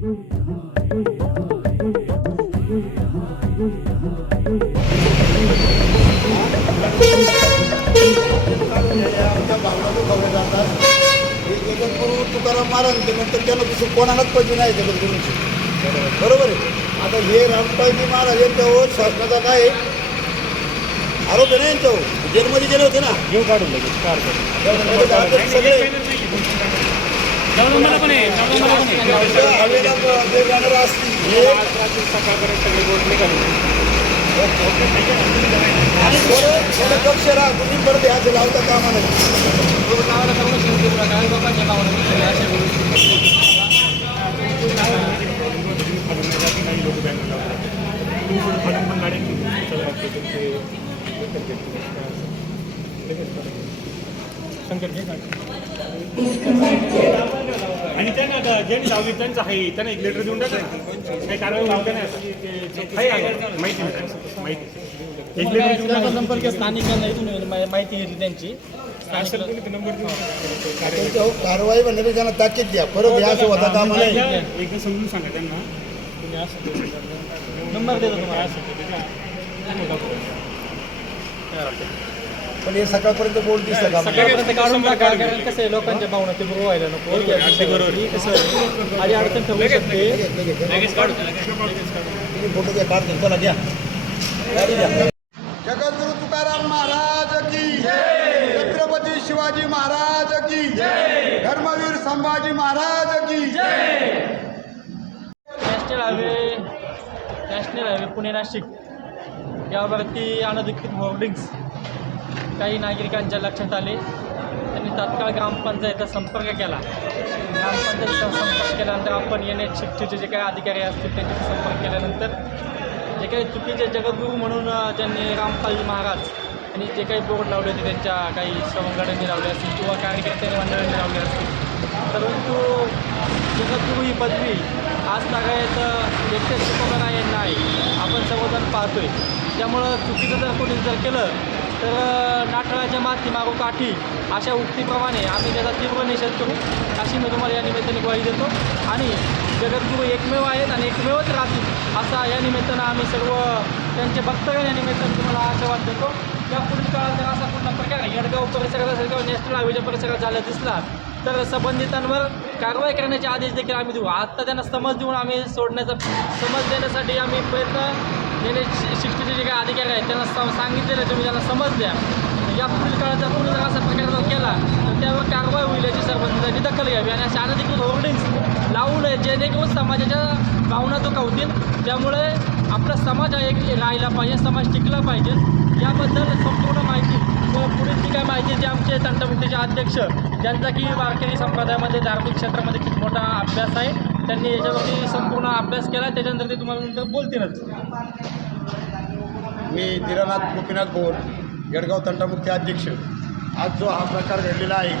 जगद्गुरू तुकाराम महाराजांचे नंतर त्यांना दुसरं कोणालाच पदवी नाही जगद्गुरूंची. बरोबर आहे. आता हे रामपालजी महाराज यांच्यावर शासनाचा काय आरोप आहे ना, यांच्यावर जेलमध्ये गेले होते ना, घेऊ काढून लगेच सगळे हवेला जे जाणार असतील हे सकाळपर्यंत सगळे बोट निघाले. लक्ष राहा, तुम्ही परत ह्याचं लावता कामा नाही. आणि त्यांना आता ज्यांनी लावली त्यांचं आहे, त्यांना एक लेटर देऊन टाका. काही कारवाई लावते नाही माहिती नाही, माहिती एक लेटर देऊन टाका. संपर्क स्थानिकांना इथून माहिती घेतली त्यांची. नंबर देऊन कारवाई म्हणजे त्यांना ताकीद द्या, परत ह्या असं होता कामा नाही. एकदा समजून सांगा त्यांना. नंबर देतो तुम्हाला. पण हे सकाळपर्यंत बोर्ड दिसतं का? सकाळपर्यंत काढून टाका, कारण कसं आहे लोकांच्या भावना ते बरोबर व्हायला नको. कसं आधी अडचण ठेवू शकते. फोटो घ्या, काढतो, चला घ्या. जगद्गुरू तुकाराम महाराज की जय, छत्रपती शिवाजी महाराज की जय, धर्मवीर संभाजी महाराज की जय. नॅशनल हायवे पुणे नाशिक यावरती अनधिकृत होर्डिंग्स काही नागरिकांच्या लक्षात आले. त्यांनी तात्काळ ग्रामपंचायतीचा संपर्क केला. ग्रामपंचायतीचा संपर्क केल्यानंतर आपण NH-60चे जे काही अधिकारी असतील त्यांच्याशी संपर्क केल्यानंतर जे काही चुकीचे जगद्गुरू म्हणून ज्यांनी रामपालजी महाराज आणि जे काही बोर्ड लावले होते त्यांच्या काही सवंगड्यांनी लावले असतील किंवा कार्यकर्त्यांनी मंडळांनी लावले असतील, परंतु जगद्गुरू ही पदवी आज तागायत एकटेच शिकवणार यांना आहे, आपण सर्वजण पाहतोय. त्यामुळं चुकीचं जर कोणी जर केलं तर नाठाळाच्या माती मागो काठी अशा उक्तीप्रमाणे आम्ही त्याचा तीव्र निषेध करू, अशी मी तुम्हाला या निमित्ताने ग्वाही देतो. आणि जगद्गुरू एकमेव आहेत आणि एकमेवच राहतील असा या निमित्तानं आम्ही सर्व त्यांचे भक्तगण या निमित्तानं तुम्हाला आशीर्वाद देतो. या पुढील काळात जर असा कुठला प्रकार येडगाव परिसरात असेल किंवा नॅशनल हायवेच्या परिसरात झाला दिसला तर संबंधितांवर कारवाई करण्याचे आदेश देखील आम्ही देऊ. आत्ता त्यांना समज देऊन आम्ही सोडण्याचा समज देण्यासाठी आम्ही प्रयत्न NH-60चे जे काही अधिकारी आहेत त्यांना सांगितलेलं तुम्ही त्यांना समज द्या. या पुढील काळात जर कोणी जर असा प्रकार जर केला तर त्यावर कारवाई होईल याची संबंधितांनी दखल घ्यावी आणि अशा अनधिकृत होर्डिंग्स लावू नये जेणेकरून समाजाच्या भावना दुखावतील. त्यामुळे आपला समाज एक राहिला पाहिजे, समाज टिकला पाहिजे. याबद्दल संपूर्ण माहिती पुढील जी काय माहिती जे आमचे तंटमुक्तीचे अध्यक्ष ज्यांचा की वारकरी संप्रदायामध्ये धार्मिक क्षेत्रामध्ये खूप मोठा अभ्यास आहे, त्यांनी याच्यावरती संपूर्ण अभ्यास केला. त्याच्यानंतर ते तुम्हाला नंतर बोलतीलच. मी धीरनाथ गोपीनाथ बोर, येडगाव तंटामुक्ती अध्यक्ष. आज जो हा प्रकार घडलेला आहे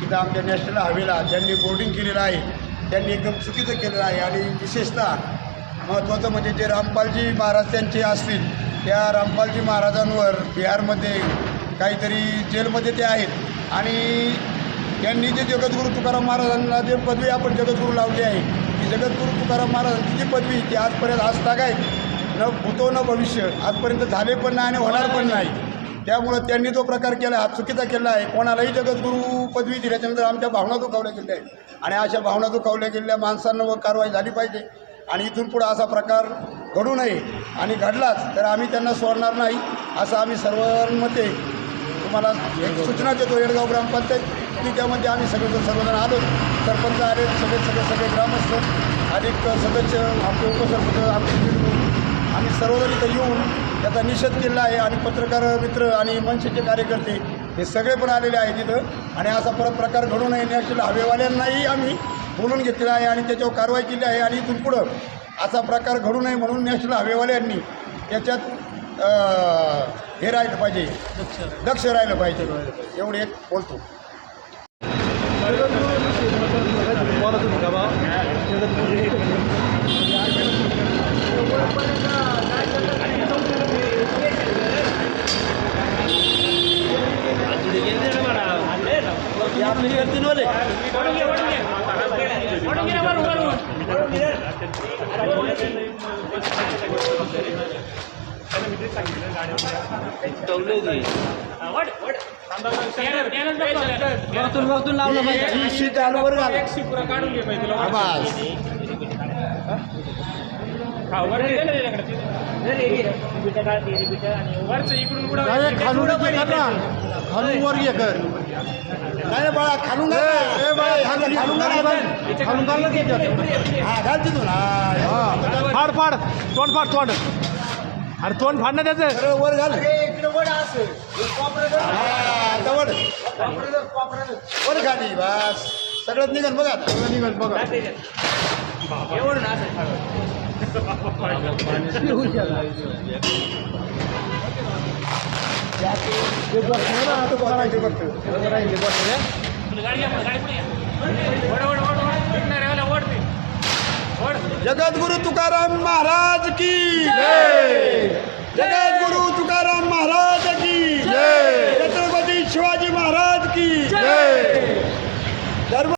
तिथं आमच्या नॅशनल हायवेला ज्यांनी बोर्डिंग केलेलं आहे त्यांनी एकदम चुकीचं केलेलं आहे. आणि विशेषतः महत्त्वाचं म्हणजे जे रामपालजी महाराज त्यांचे असतील त्या रामपालजी महाराजांवर बिहारमध्ये काहीतरी जेलमध्ये ते आहेत. आणि त्यांनी जे जगद्गुरू तुकाराम महाराजांना जे पदवी आपण जगद्गुरू लावली आहे की जगद्गुरू तुकाराम महाराजांची जी पदवी ती आजपर्यंत आज तागायत न भूतो न भविष्य आजपर्यंत झाले पण नाही आणि होणार पण नाही. त्यामुळं त्यांनी जो प्रकार केला हा चुकीचा केला आहे. कोणालाही जगद्गुरू पदवी दिल्याच्यानंतर आमच्या भावना दुखावल्या गेल्या आहेत आणि अशा भावना दुखावल्या गेलेल्या माणसांवर कारवाई झाली पाहिजे आणि इथून पुढं असा प्रकार घडू नये. आणि घडलाच तर आम्ही त्यांना सोडणार नाही असं आम्ही सर्वांमध्ये तुम्हाला एक सूचना देतो. येडगाव ग्रामपंचायत त्यामध्ये आम्ही सर्वजण आलो, सरपंच आले, सगळे ग्रामस्थ अधिक सदस्य आमचे उपसरपंच आमचे आम्ही सर्वजण इथं येऊन त्याचा निषेध केला आहे. आणि पत्रकार मित्र आणि मनसेचे कार्यकर्ते हे सगळे पण आलेले आहेत तिथं. आणि असा परत प्रकार घडू नये नॅशनल हायवेवाल्यांनाही आम्ही बोलून घेतलेलं आहे आणि त्याच्यावर कारवाई केली आहे. आणि इथून पुढं असा प्रकार घडू नये म्हणून नॅशनल हायवेवाल्यांनी त्याच्यात हे राहिलं पाहिजे, दक्ष राहिलं पाहिजे. एवढे एक बोलतो. आपली वरतून लावलं पाहिजे. ही शीट आलो वर घाल. पुरा काढून घे पाहिजे तुला. बस. वरचं इकडून पुढं खालून खालून वर ये कर. नाही बाळा खालून खालून खालून हा घाल तिथून. फाड फाड तोंड फाड तोंड अरे तोंड फाड ना त्याचं सरळ वर घाल. वर खाली बस सगळं निघन बघा. निघन बघा. जगद्गुरु तुकाराम महाराज की